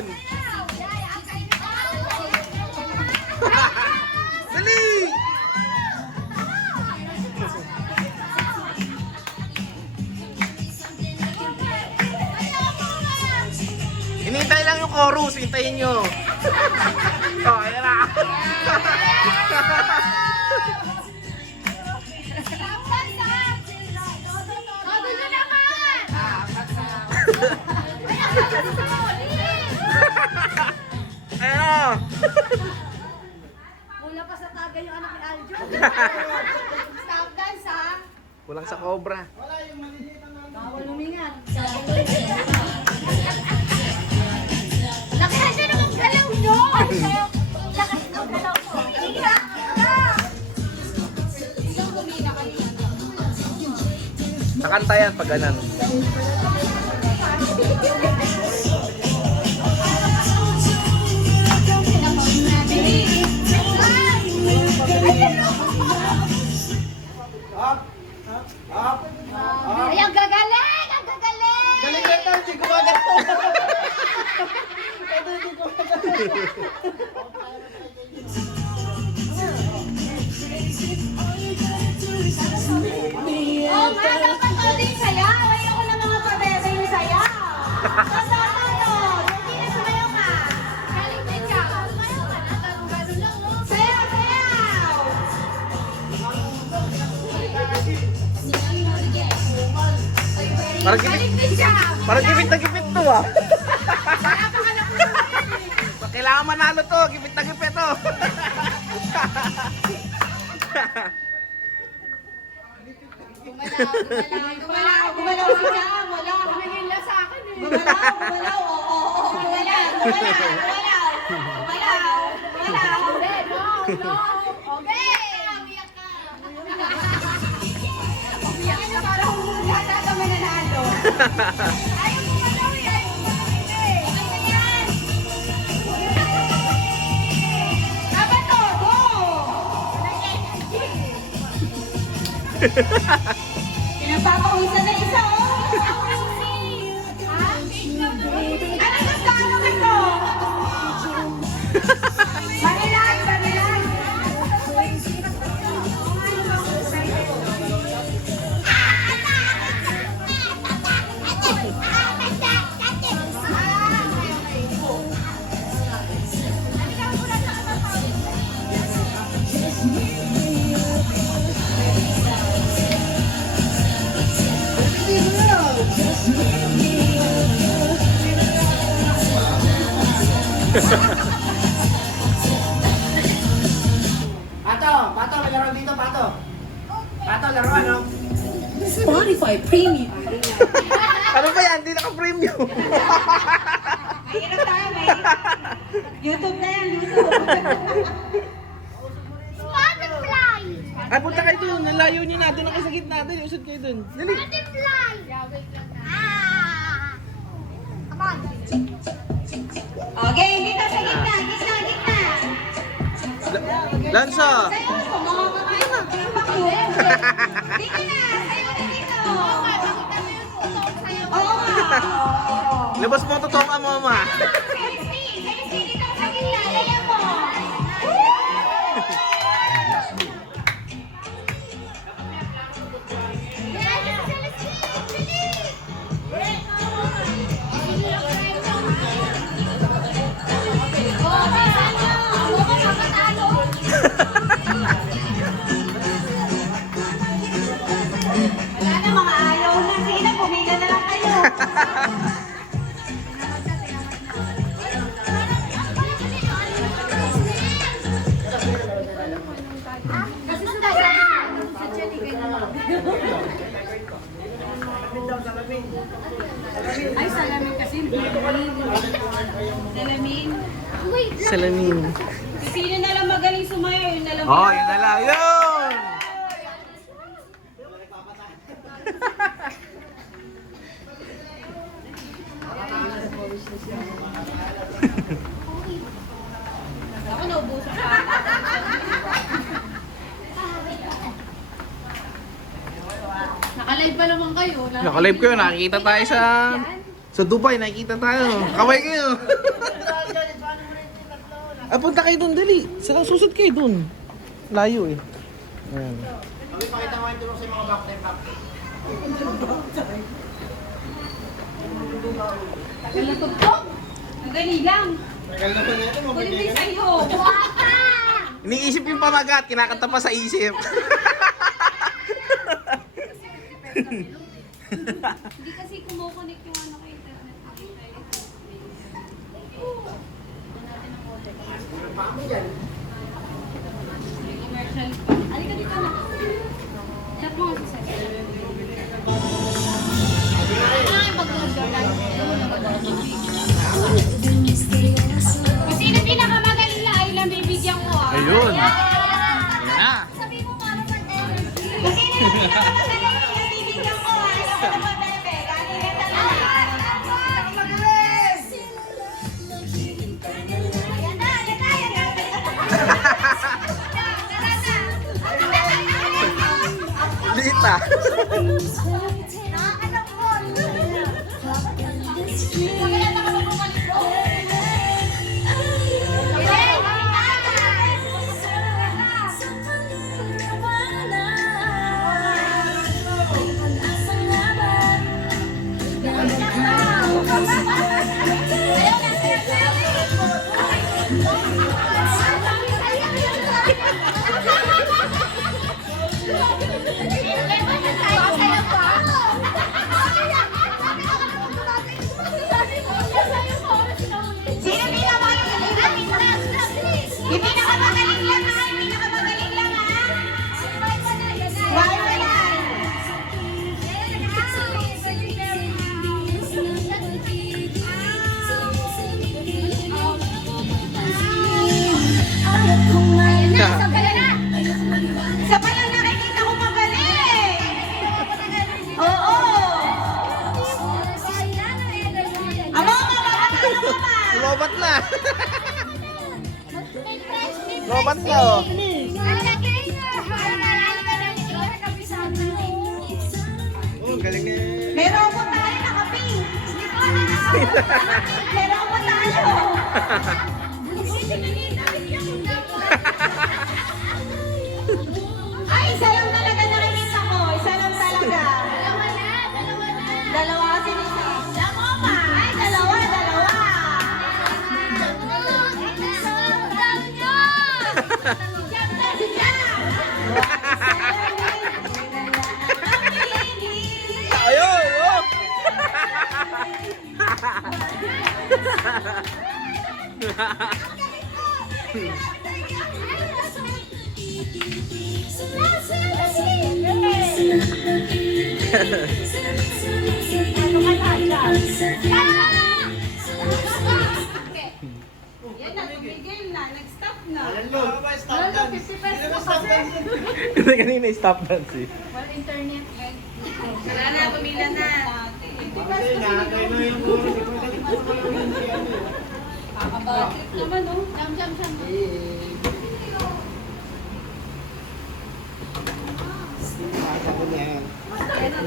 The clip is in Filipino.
yun? Dali! Hinintay lang yung chorus, hintayin nyo. Oh, ayan na. Ayan. Mula pa sa tagay yung anak ni Aljo. Stop dance ha. Kulang sa cobra. Bawal lumingan. Lakas na ng galaw nyo! Lakas ng galaw mo. Nakanta yan pag ganan. Ay, ang gagaling! Ang gagaling! Galing na ito, hindi gumagato. Ito hindi gumagato. Oo nga, dapat all din sayaw. Ayoko na mga pabebe yung sayaw. Kasama to. Hindi na sumayaw ka. Galing din ka. Sumayaw ka na. Ganun lang, no? Sayaw, sayaw! Parang gipit, Galing din siya. parang gipit na gipit to ah. Kaya pa ka na Kailangan manalo to, gipit na gipit to. Gumalaw siya. Wala. Tumingin lang sa akin eh. Gumalaw. Oo. Gumalaw. Hindi, no. Okay. Umiyak ka. Umiyak ka na para yata ka mananalo. Ayaw gumalaw eh. Ayaw gumalaw eh. Ano yan? Dapat to. Go. Pinapapawisan na isa, oh! Ha? Ano gusto? Ano gusto? Manilag! Manilag! Pato, may laro dito, Pato. Pato, laro ano? Spotify Premium. Ano ba yan? Hindi naka-premium. Mahirap tayo, mahirap. YouTube na yan, YouTube. Butterfly! Ay, punta kayo dun. Nalayo nyo na. Doon na kayo sa gitna. Doon, usod kayo dun. Dali. Butterfly! Ah! Come on. Okay, dito sa gitna, gitna, gitna. Lansa. Sayo ko, mga kakain. Dito na, sayo na dito. Oo nga, nakita mo yung totoong sayo. Oo nga. Labas mo ang totoo ka, mama. Celestine, Celestine, dito sa gitna, layan mo. Yan, yung Celestine, bilis. Oo, bilisan nyo. Oo, makakatalo. Wala na, mga ayaw na. Sige na, pumila na lang kayo. Ay, salamin kasi. Salamin. Salamin. Sino na lang magaling sumayaw, yun na lang. Oh, yun na lang. Yun! Ako naubusan ka. Naka-live pa naman kayo. Naka-live ko yun. Nakikita tayo sa Sa Dubai, nakikita tayo. Kaway kayo. Punta kayo doon, dali. Susod kayo doon. Layo eh. Ayan. Kami pakita mo yung tulong sa mga back time. Tagal na tugtog. Ang dali lang. Tagal naman natin, Kulit din sa'yo. Iniisip yung pamagat, kinakanta pa sa isip. Hindi kasi kumukunik yung ano kay internet. Commercial pa. Halika dito na. Chat mo kasi sa'yo. Ano yung pag-order? Kung sino pinakamagaling na ay lang bibigyan ko ah. Ayun. Ayan. Ayan na. Sabi mo para mag-energy. Kung sino na pinakamagaling ay lang bibigyan ko ah. Alam ko na ba, bebe? Galing ka talaga. Ayan na, ayan na, ayan na. Lita. Nakakalap ko. Maganda ka ba bumalik ko? Sino pinakamagaling? Yung pinakamagaling lang ha? Yung pinakamagaling lang ha? Bye, bye, Sa pala nakikita ko magaling! Oo! Amo, mababatan mo pa! Lobat na. Lobat na oh. Oh, galing eh. May robot tayo, naka-pink. May robot tayo. Ay, isa lang talaga nakikita ko. Isa lang talaga. Dalawa kasi nito. Damo pa. Ay, dalawa. Ayun! Oh! Yan na, tumigil na. Nag-stop na. Hello. Hello, 50 pesos pa kasi. Kasi kanina stop dance eh. Wala internet, guys. Wala na, tumila na. 50 Kasi pesos nakakay na yung